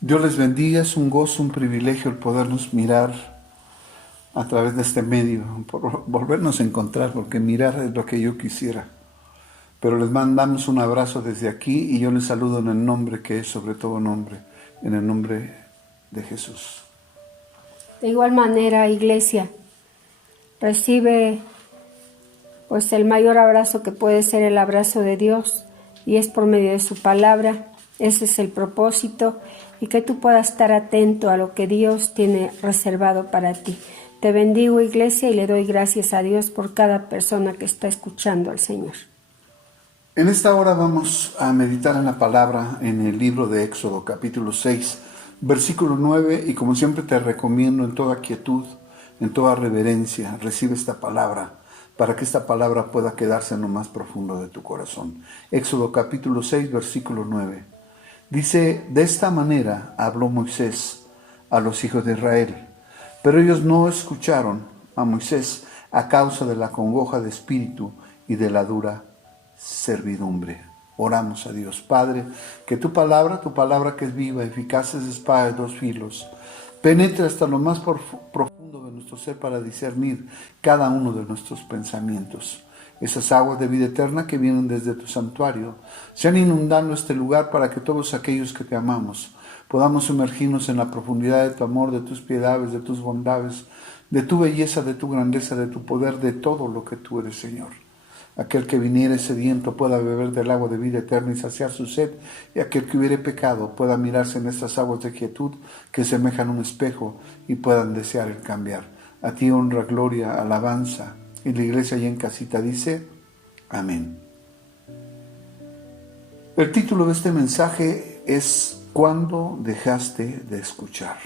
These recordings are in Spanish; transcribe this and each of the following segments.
Dios les bendiga, es un gozo, un privilegio el podernos mirar a través de este medio, por volvernos a encontrar, porque mirar es lo que yo quisiera. Pero les mandamos un abrazo desde aquí y yo les saludo en el nombre que es sobre todo nombre, en el nombre de Jesús. De igual manera, Iglesia, recibe pues el mayor abrazo que puede ser el abrazo de Dios, y es por medio de su palabra. Ese es el propósito, y que tú puedas estar atento a lo que Dios tiene reservado para ti. Te bendigo, Iglesia, y le doy gracias a Dios por cada persona que está escuchando al Señor. En esta hora vamos a meditar en la palabra en el libro de Éxodo, capítulo 6, versículo 9, y como siempre te recomiendo en toda quietud, en toda reverencia, recibe esta palabra, para que esta palabra pueda quedarse en lo más profundo de tu corazón. Éxodo capítulo 6, versículo 9. Dice, de esta manera habló Moisés a los hijos de Israel, pero ellos no escucharon a Moisés a causa de la congoja de espíritu y de la dura servidumbre. Oramos a Dios. Padre, que tu palabra que es viva, eficaz, es espada de dos filos, penetre hasta lo más profundo de nuestro ser para discernir cada uno de nuestros pensamientos. Esas aguas de vida eterna que vienen desde tu santuario sean inundando este lugar para que todos aquellos que te amamos podamos sumergirnos en la profundidad de tu amor, de tus piedades, de tus bondades, de tu belleza, de tu grandeza, de tu poder, de todo lo que tú eres, Señor. Aquel que viniere sediento pueda beber del agua de vida eterna y saciar su sed, y aquel que hubiere pecado pueda mirarse en estas aguas de quietud que semejan un espejo y puedan desear el cambiar. A ti honra, gloria, alabanza. Y la iglesia allá en casita dice, amén. El título de este mensaje es ¿Cuándo dejaste de escuchar?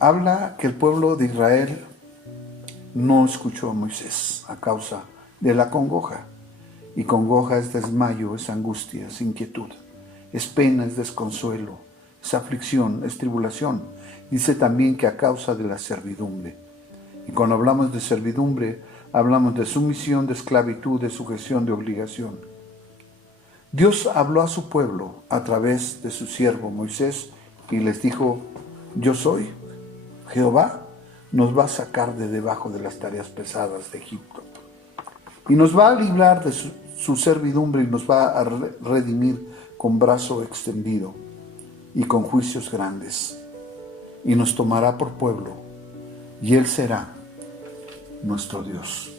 Habla que el pueblo de Israel no escuchó a Moisés a causa de la congoja. Y congoja es desmayo, es angustia, es inquietud, es pena, es desconsuelo, es aflicción, es tribulación. Dice también que a causa de la servidumbre. Y cuando hablamos de servidumbre, hablamos de sumisión, de esclavitud, de sujeción, de obligación. Dios habló a su pueblo a través de su siervo Moisés y les dijo, yo soy Jehová, nos va a sacar de debajo de las tareas pesadas de Egipto. Y nos va a librar de su servidumbre y nos va a redimir con brazo extendido y con juicios grandes. Y nos tomará por pueblo y Él será nuestro Dios.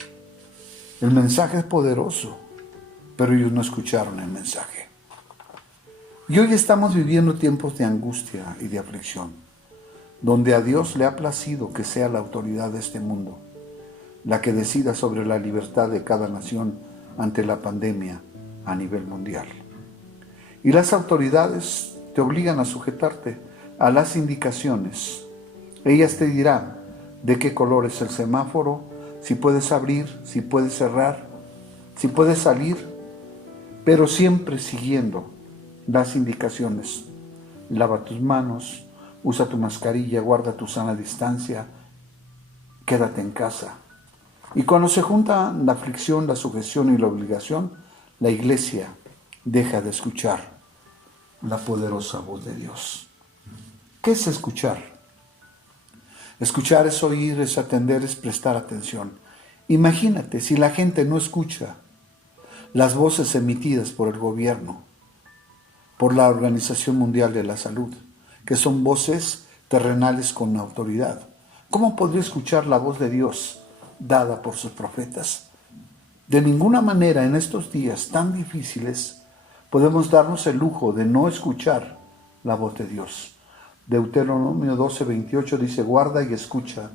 El mensaje es poderoso, pero ellos no escucharon el mensaje. Y hoy estamos viviendo tiempos de angustia y de aflicción, donde a Dios le ha placido que sea la autoridad de este mundo, la que decida sobre la libertad de cada nación ante la pandemia a nivel mundial. Y las autoridades te obligan a sujetarte a las indicaciones. Ellas te dirán de qué color es el semáforo, si puedes abrir, si puedes cerrar, si puedes salir, pero siempre siguiendo las indicaciones. Lava tus manos, usa tu mascarilla, guarda tu sana distancia, quédate en casa. Y cuando se juntan la aflicción, la sujeción y la obligación, la iglesia deja de escuchar la poderosa voz de Dios. ¿Qué es escuchar? Escuchar es oír, es atender, es prestar atención. Imagínate si la gente no escucha las voces emitidas por el gobierno, por la Organización Mundial de la Salud, que son voces terrenales con autoridad. ¿Cómo podría escuchar la voz de Dios dada por sus profetas? De ninguna manera en estos días tan difíciles podemos darnos el lujo de no escuchar la voz de Dios. Deuteronomio 12:28 dice, guarda y escucha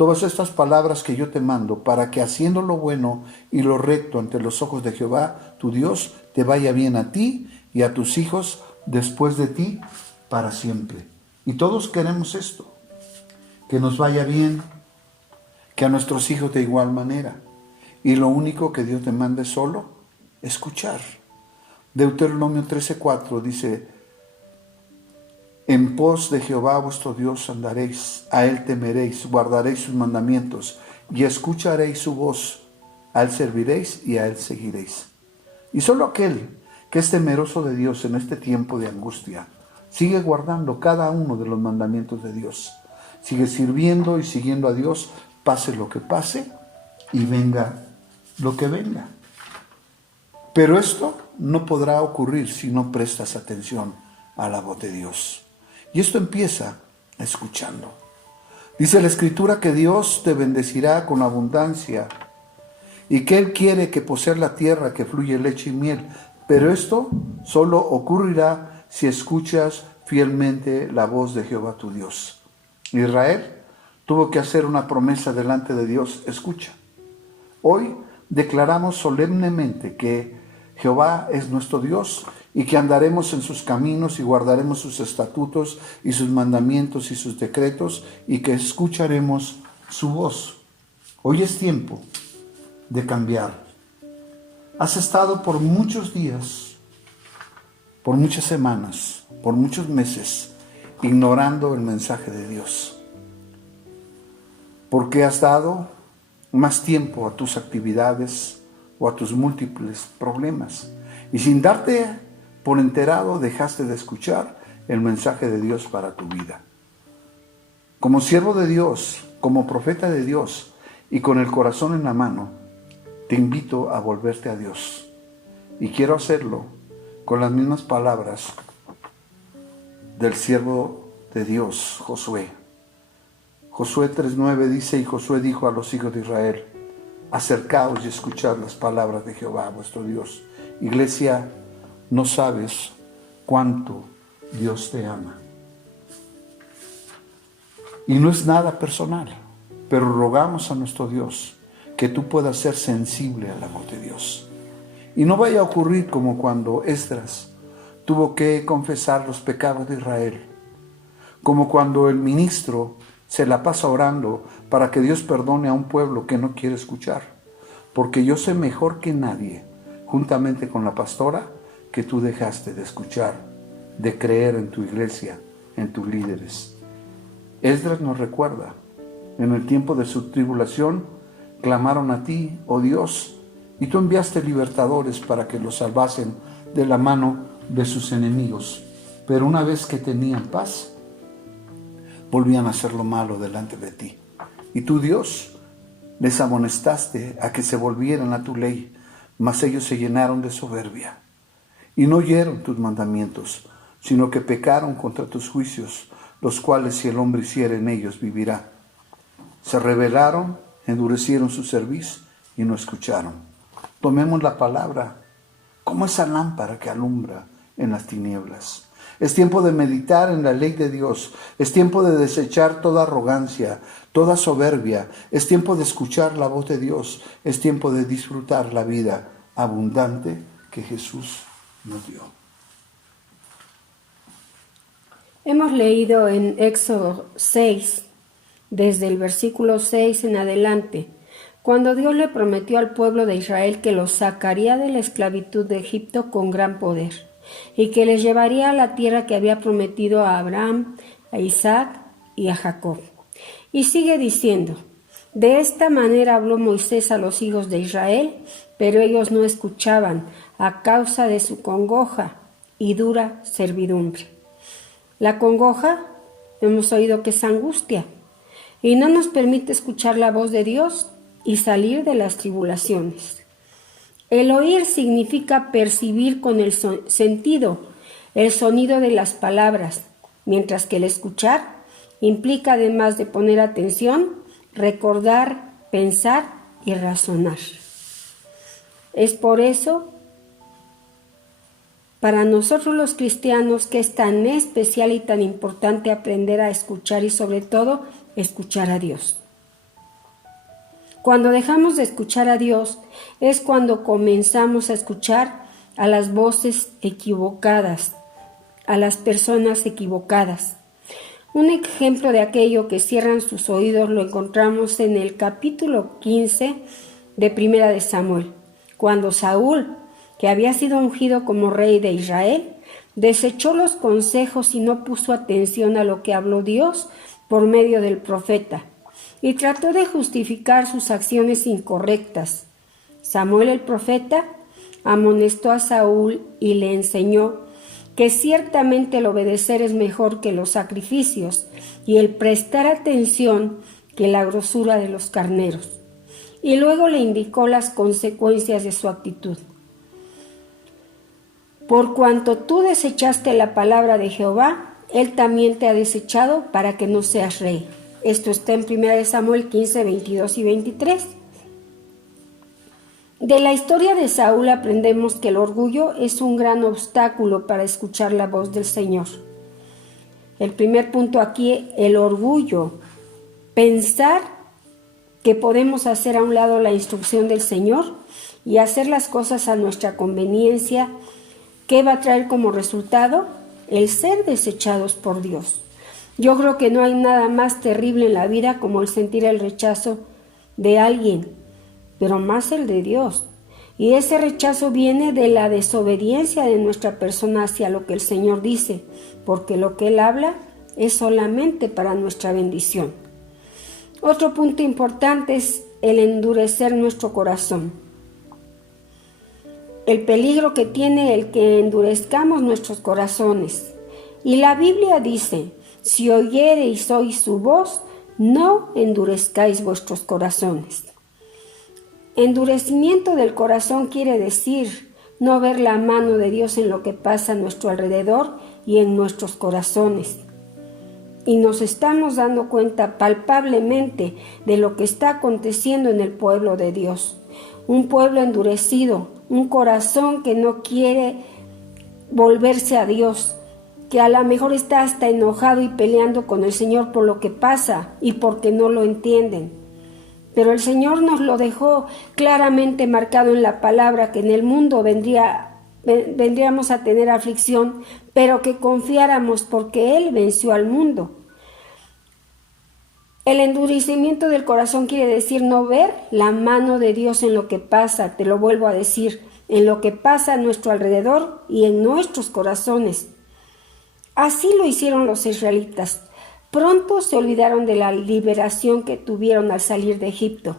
todas estas palabras que yo te mando, para que haciendo lo bueno y lo recto ante los ojos de Jehová, tu Dios, te vaya bien a ti y a tus hijos después de ti para siempre. Y todos queremos esto, que nos vaya bien, que a nuestros hijos de igual manera. Y lo único que Dios te manda es solo escuchar. Deuteronomio 13:4 dice, en pos de Jehová vuestro Dios andaréis, a Él temeréis, guardaréis sus mandamientos y escucharéis su voz, a Él serviréis y a Él seguiréis. Y solo aquel que es temeroso de Dios en este tiempo de angustia, sigue guardando cada uno de los mandamientos de Dios. Sigue sirviendo y siguiendo a Dios, pase lo que pase y venga lo que venga. Pero esto no podrá ocurrir si no prestas atención a la voz de Dios. Y esto empieza escuchando. Dice la Escritura que Dios te bendecirá con abundancia y que Él quiere que poseas la tierra que fluye leche y miel. Pero esto solo ocurrirá si escuchas fielmente la voz de Jehová tu Dios. Israel tuvo que hacer una promesa delante de Dios. Escucha. Hoy declaramos solemnemente que Jehová es nuestro Dios y que andaremos en sus caminos y guardaremos sus estatutos y sus mandamientos y sus decretos y que escucharemos su voz. Hoy es tiempo de cambiar. Has estado por muchos días, por muchas semanas, por muchos meses, ignorando el mensaje de Dios. Porque has dado más tiempo a tus actividades o a tus múltiples problemas. Y sin darte por enterado, dejaste de escuchar el mensaje de Dios para tu vida. Como siervo de Dios, como profeta de Dios y con el corazón en la mano, te invito a volverte a Dios. Y quiero hacerlo con las mismas palabras del siervo de Dios, Josué. Josué 3:9 dice, y Josué dijo a los hijos de Israel, acercaos y escuchad las palabras de Jehová, vuestro Dios. Iglesia, no sabes cuánto Dios te ama. Y no es nada personal, pero rogamos a nuestro Dios que tú puedas ser sensible a la voz de Dios. Y no vaya a ocurrir como cuando Esdras tuvo que confesar los pecados de Israel, como cuando el ministro se la pasa orando para que Dios perdone a un pueblo que no quiere escuchar. Porque yo sé mejor que nadie, juntamente con la pastora, que tú dejaste de escuchar, de creer en tu iglesia, en tus líderes. Esdras nos recuerda, en el tiempo de su tribulación, clamaron a ti, oh Dios, y tú enviaste libertadores para que los salvasen de la mano de sus enemigos. Pero una vez que tenían paz, volvían a hacer lo malo delante de ti. Y tú, Dios, les amonestaste a que se volvieran a tu ley, mas ellos se llenaron de soberbia y no oyeron tus mandamientos, sino que pecaron contra tus juicios, los cuales si el hombre hiciera en ellos, vivirá. Se rebelaron, endurecieron su cerviz y no escucharon. Tomemos la palabra como esa lámpara que alumbra en las tinieblas. Es tiempo de meditar en la ley de Dios. Es tiempo de desechar toda arrogancia, toda soberbia. Es tiempo de escuchar la voz de Dios. Es tiempo de disfrutar la vida abundante que Jesús nos dio. Hemos leído en Éxodo 6, desde el versículo 6 en adelante, cuando Dios le prometió al pueblo de Israel que los sacaría de la esclavitud de Egipto con gran poder, y que les llevaría a la tierra que había prometido a Abraham, a Isaac y a Jacob. Y sigue diciendo, de esta manera habló Moisés a los hijos de Israel, pero ellos no escuchaban a causa de su congoja y dura servidumbre. La congoja, hemos oído que es angustia, y no nos permite escuchar la voz de Dios y salir de las tribulaciones. El oír significa percibir con el sentido, el sonido de las palabras, mientras que el escuchar implica, además de poner atención, recordar, pensar y razonar. Es por eso, para nosotros los cristianos, que es tan especial y tan importante aprender a escuchar y sobre todo escuchar a Dios. Cuando dejamos de escuchar a Dios es cuando comenzamos a escuchar a las voces equivocadas, a las personas equivocadas. Un ejemplo de aquello que cierran sus oídos lo encontramos en el capítulo 15 de Primera de Samuel, cuando Saúl, que había sido ungido como rey de Israel, desechó los consejos y no puso atención a lo que habló Dios por medio del profeta, y trató de justificar sus acciones incorrectas. Samuel el profeta amonestó a Saúl y le enseñó que ciertamente el obedecer es mejor que los sacrificios y el prestar atención que la grosura de los carneros. Y luego le indicó las consecuencias de su actitud. Por cuanto tú desechaste la palabra de Jehová, él también te ha desechado para que no seas rey. Esto está en 1 Samuel 15, 22 y 23. De la historia de Saúl aprendemos que el orgullo es un gran obstáculo para escuchar la voz del Señor. El primer punto aquí, el orgullo. Pensar que podemos hacer a un lado la instrucción del Señor y hacer las cosas a nuestra conveniencia, ¿qué va a traer como resultado? El ser desechados por Dios. Yo creo que no hay nada más terrible en la vida como el sentir el rechazo de alguien, pero más el de Dios. Y ese rechazo viene de la desobediencia de nuestra persona hacia lo que el Señor dice, porque lo que Él habla es solamente para nuestra bendición. Otro punto importante es el endurecer nuestro corazón. El peligro que tiene el que endurezcamos nuestros corazones. Y la Biblia dice, si oyereis hoy su voz, no endurezcáis vuestros corazones. Endurecimiento del corazón quiere decir no ver la mano de Dios en lo que pasa a nuestro alrededor y en nuestros corazones. Y nos estamos dando cuenta palpablemente de lo que está aconteciendo en el pueblo de Dios. Un pueblo endurecido, un corazón que no quiere volverse a Dios, que a lo mejor está hasta enojado y peleando con el Señor por lo que pasa y porque no lo entienden. Pero el Señor nos lo dejó claramente marcado en la palabra, que en el mundo vendríamos a tener aflicción, pero que confiáramos porque Él venció al mundo. El endurecimiento del corazón quiere decir no ver la mano de Dios en lo que pasa, te lo vuelvo a decir, en lo que pasa a nuestro alrededor y en nuestros corazones. Así lo hicieron los israelitas. Pronto se olvidaron de la liberación que tuvieron al salir de Egipto,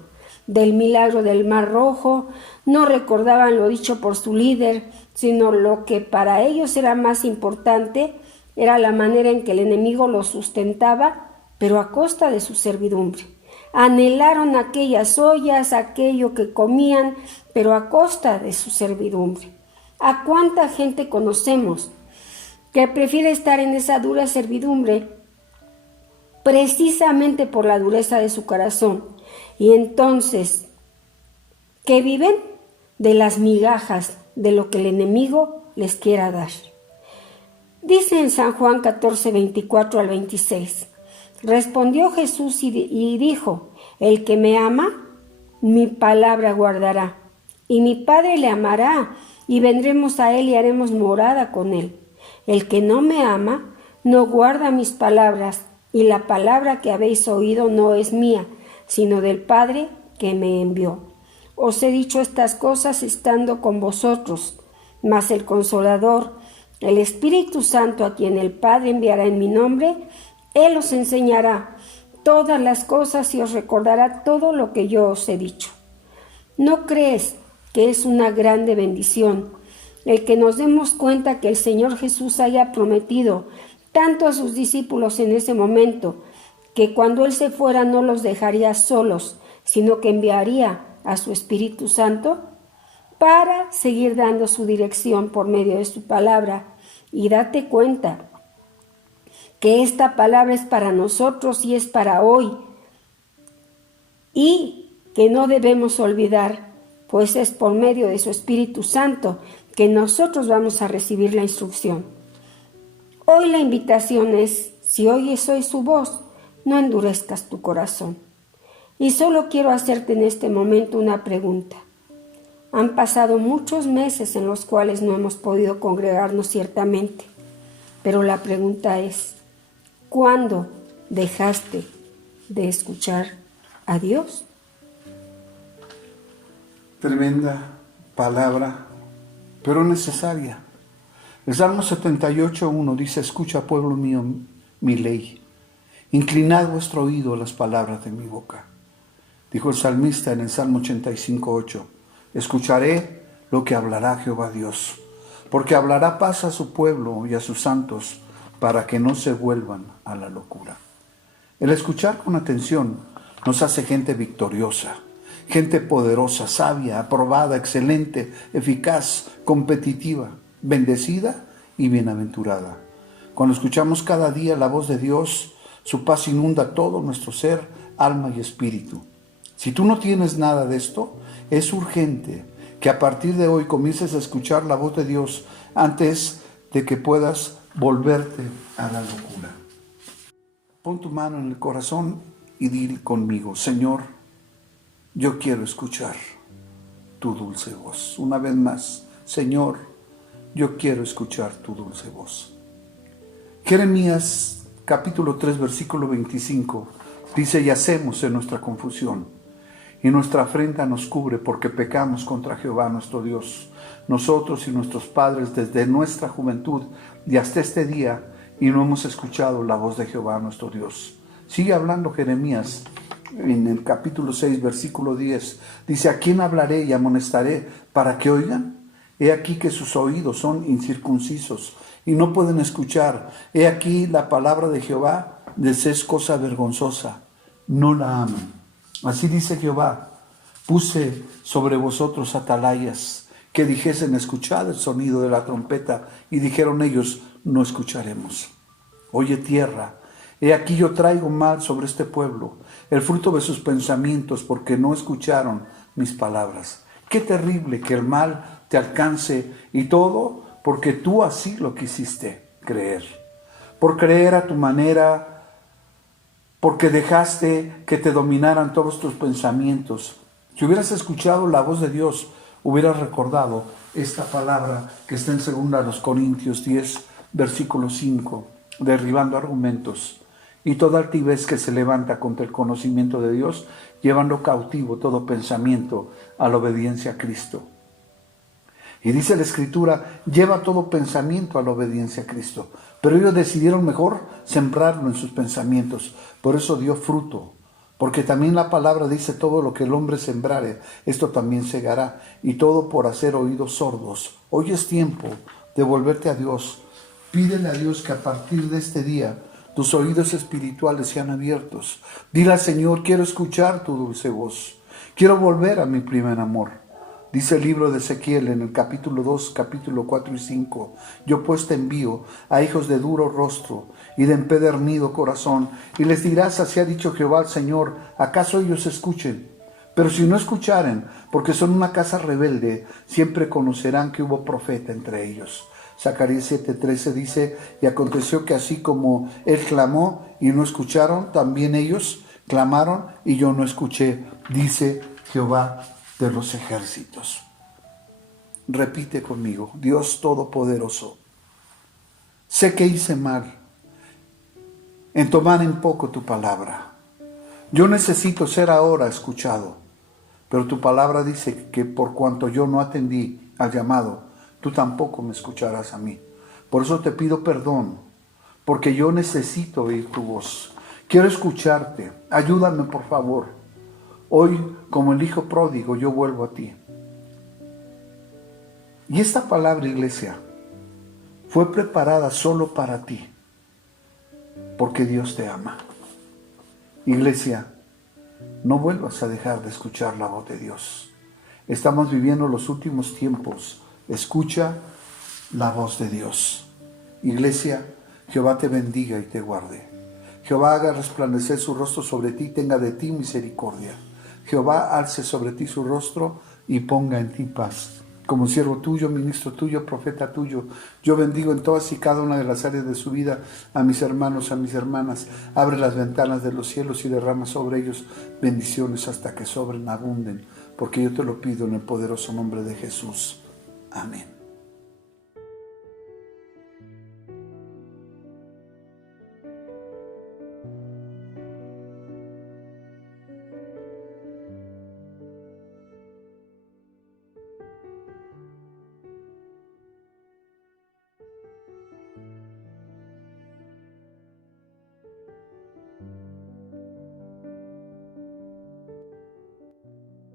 del milagro del Mar Rojo, no recordaban lo dicho por su líder, sino lo que para ellos era más importante era la manera en que el enemigo los sustentaba, pero a costa de su servidumbre. Anhelaron aquellas ollas, aquello que comían, pero a costa de su servidumbre. ¿A cuánta gente conocemos que prefiere estar en esa dura servidumbre precisamente por la dureza de su corazón? Y entonces, ¿qué viven? De las migajas de lo que el enemigo les quiera dar. Dice en San Juan 14, 24 al 26, respondió Jesús y dijo, el que me ama, mi palabra guardará, y mi Padre le amará, y vendremos a él y haremos morada con él. El que no me ama, no guarda mis palabras, y la palabra que habéis oído no es mía, sino del Padre que me envió. Os he dicho estas cosas estando con vosotros, mas el Consolador, el Espíritu Santo, a quien el Padre enviará en mi nombre, Él os enseñará todas las cosas y os recordará todo lo que yo os he dicho. ¿No crees que es una grande bendición el que nos demos cuenta que el Señor Jesús haya prometido tanto a sus discípulos en ese momento, que cuando Él se fuera no los dejaría solos, sino que enviaría a su Espíritu Santo para seguir dando su dirección por medio de su palabra? Y date cuenta que esta palabra es para nosotros y es para hoy, y que no debemos olvidar, pues es por medio de su Espíritu Santo que nosotros vamos a recibir la instrucción. Hoy la invitación es, si oyes hoy su voz, no endurezcas tu corazón. Y solo quiero hacerte en este momento una pregunta. Han pasado muchos meses en los cuales no hemos podido congregarnos ciertamente, pero la pregunta es, ¿cuándo dejaste de escuchar a Dios? Tremenda palabra, pero necesaria. El Salmo 78:1 dice, escucha, pueblo mío, mi ley. Inclinad vuestro oído a las palabras de mi boca. Dijo el salmista en el Salmo 85:8, escucharé lo que hablará Jehová Dios, porque hablará paz a su pueblo y a sus santos, para que no se vuelvan a la locura. El escuchar con atención nos hace gente victoriosa, gente poderosa, sabia, aprobada, excelente, eficaz, competitiva, bendecida y bienaventurada. Cuando escuchamos cada día la voz de Dios, su paz inunda todo nuestro ser, alma y espíritu. Si tú no tienes nada de esto, es urgente que a partir de hoy comiences a escuchar la voz de Dios antes de que puedas volverte a la locura. Pon tu mano en el corazón y di conmigo: Señor, yo quiero escuchar tu dulce voz. Una vez más: Señor, yo quiero escuchar tu dulce voz. Jeremías capítulo 3 versículo 25 dice: yacemos en nuestra confusión y nuestra afrenta nos cubre, porque pecamos contra Jehová nuestro Dios, nosotros y nuestros padres desde nuestra juventud y hasta este día, y no hemos escuchado la voz de Jehová nuestro Dios. Sigue hablando Jeremías en el capítulo 6 versículo 10. Dice: ¿a quién hablaré y amonestaré para que oigan? He aquí que sus oídos son incircuncisos y no pueden escuchar. He aquí la palabra de Jehová les es cosa vergonzosa, no la aman. Así dice Jehová: puse sobre vosotros atalayas, que dijesen: escuchad el sonido de la trompeta. Y dijeron ellos: no escucharemos. Oye tierra, he aquí yo traigo mal sobre este pueblo, el fruto de sus pensamientos, porque no escucharon mis palabras. Qué terrible que el mal te alcance, y todo porque tú así lo quisiste creer. Por creer a tu manera, porque dejaste que te dominaran todos tus pensamientos. Si hubieras escuchado la voz de Dios, hubieras recordado esta palabra que está en 2 Corintios 10, versículo 5, derribando argumentos y toda altivez que se levanta contra el conocimiento de Dios, llevando cautivo todo pensamiento a la obediencia a Cristo. Y dice la Escritura: lleva todo pensamiento a la obediencia a Cristo. Pero ellos decidieron mejor sembrarlo en sus pensamientos. Por eso dio fruto. Porque también la palabra dice: todo lo que el hombre sembrare, esto también segará. Y todo por hacer oídos sordos. Hoy es tiempo de volverte a Dios. Pídele a Dios que a partir de este día tus oídos espirituales sean abiertos. Dile al Señor: quiero escuchar tu dulce voz. Quiero volver a mi primer amor. Dice el libro de Ezequiel en el capítulo 2, capítulo 4 y 5: yo pues te envío a hijos de duro rostro y de empedernido corazón, y les dirás: así ha dicho Jehová el Señor, ¿acaso ellos escuchen? Pero si no escucharen, porque son una casa rebelde, siempre conocerán que hubo profeta entre ellos. Zacarías 7:13 dice: y aconteció que así como él clamó y no escucharon, también ellos clamaron y yo no escuché, dice Jehová de los ejércitos. Repite conmigo: Dios Todopoderoso, sé que hice mal en tomar en poco tu palabra. Yo necesito ser ahora escuchado, pero tu palabra dice que por cuanto yo no atendí al llamado, tú tampoco me escucharás a mí. Por eso te pido perdón, porque yo necesito oír tu voz. Quiero escucharte. Ayúdame, por favor. Hoy, como el hijo pródigo, yo vuelvo a ti. Y esta palabra, iglesia, fue preparada solo para ti, porque Dios te ama. Iglesia, no vuelvas a dejar de escuchar la voz de Dios. Estamos viviendo los últimos tiempos. Escucha la voz de Dios. Iglesia, Jehová te bendiga y te guarde. Jehová haga resplandecer su rostro sobre ti y tenga de ti misericordia. Jehová alce sobre ti su rostro y ponga en ti paz. Como siervo tuyo, ministro tuyo, profeta tuyo, yo bendigo en todas y cada una de las áreas de su vida a mis hermanos, a mis hermanas. Abre las ventanas de los cielos y derrama sobre ellos bendiciones hasta que sobren, abunden, porque yo te lo pido en el poderoso nombre de Jesús. Amén.